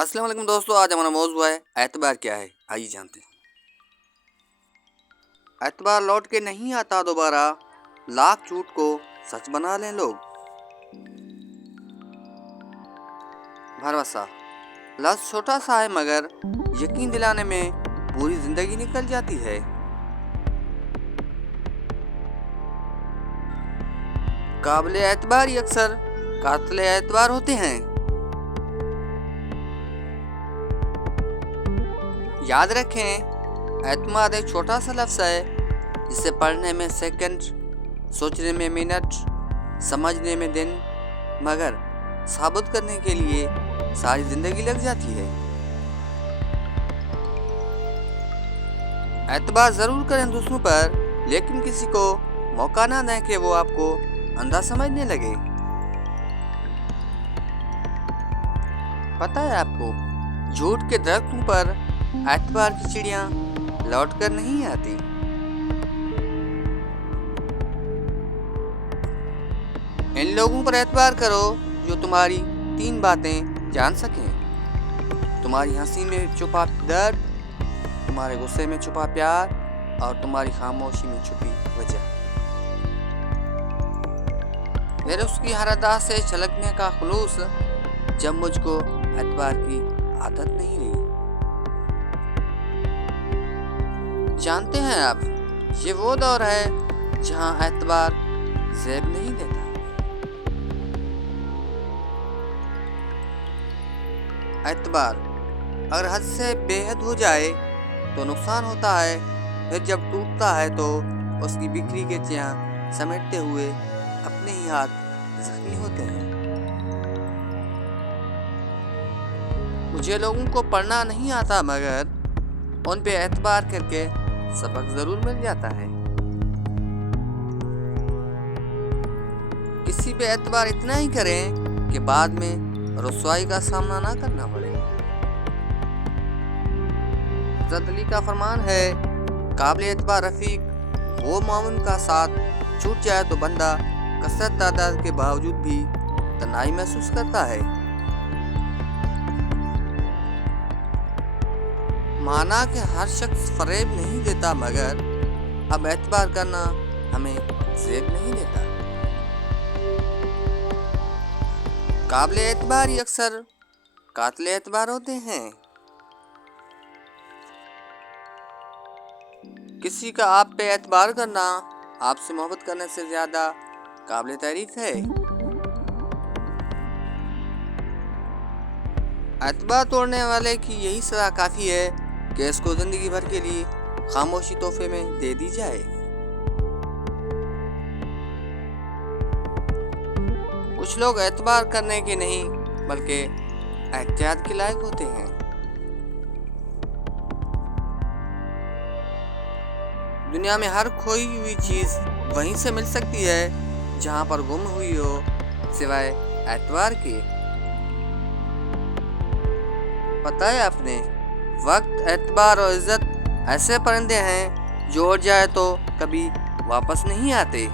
السلام علیکم دوستو، آج ہمارا موضوع ہے اعتبار کیا ہے، آئیے جانتے ہیں۔ اعتبار لوٹ کے نہیں آتا دوبارہ، لاکھ جھوٹ کو سچ بنا لیں لوگ۔ بھروسہ لفظ چھوٹا سا ہے مگر یقین دلانے میں پوری زندگی نکل جاتی ہے۔ قابل اعتبار ہی اکثر قاتل اعتبار ہوتے ہیں۔ یاد رکھیں، اعتماد ایک چھوٹا سا لفظ ہے جسے پڑھنے میں سیکنڈ، سوچنے میں منٹ، سمجھنے میں دن، مگر ثابت کرنے کے لیے ساری زندگی لگ جاتی ہے۔ اعتبار ضرور کریں دوسروں پر، لیکن کسی کو موقع نہ دیں کہ وہ آپ کو اندھا سمجھنے لگے۔ پتہ ہے آپ کو، جھوٹ کے درختوں پر اعتبار کی چڑیاں لوٹ کر نہیں آتی۔ ان لوگوں پر اعتبار کرو جو تمہاری 3 باتیں جان سکیں: تمہاری ہنسی میں چھپا درد، تمہارے غصے میں چھپا پیار، اور تمہاری خاموشی میں چھپی وجہ۔ پھر اس کی ہر ادا سے چھلکنے کا خلوص، جب مجھ کو اعتبار کی عادت نہیں رہی۔ جانتے ہیں آپ، یہ وہ دور ہے جہاں اعتبار زیب نہیں دیتا۔ اعتبار اگر حد سے بے حد ہو جائے تو نقصان ہوتا ہے، پھر جب ٹوٹتا ہے تو اس کی بکھری کے چیاں سمیٹتے ہوئے اپنے ہی ہاتھ زخمی ہوتے ہیں۔ مجھے لوگوں کو پڑھنا نہیں آتا، مگر ان پہ اعتبار کر کے سبق ضرور مل جاتا ہے۔ کسی پہ اعتبار اتنا ہی کریں کہ بعد میں رسوائی کا سامنا نہ کرنا پڑے۔ حضرت علی کا فرمان ہے، قابل اعتبار رفیق وہ معاون کا ساتھ چھوٹ جائے تو بندہ کثرت تعداد کے باوجود بھی تنہائی محسوس کرتا ہے۔ مانا کہ ہر شخص فریب نہیں دیتا، مگر اب اعتبار کرنا ہمیں زیب نہیں دیتا۔ قابل اعتبار ہی اکثر قاتل اعتبار ہوتے ہیں۔ کسی کا آپ پہ اعتبار کرنا آپ سے محبت کرنے سے زیادہ قابل تعریف ہے۔ اعتبار توڑنے والے کی یہی سزا کافی ہے کہ اس کو زندگی بھر کے لیے خاموشی تحفے میں دے دی جائے۔ کچھ لوگ اعتبار کرنے کے نہیں بلکہ احتیاط کے لائق ہوتے ہیں۔ دنیا میں ہر کھوئی ہوئی چیز وہیں سے مل سکتی ہے جہاں پر گم ہوئی ہو، سوائے اعتبار کے۔ پتہ ہے آپ نے، وقت، اعتبار اور عزت ایسے پرندے ہیں جو اڑ جائے تو کبھی واپس نہیں آتے۔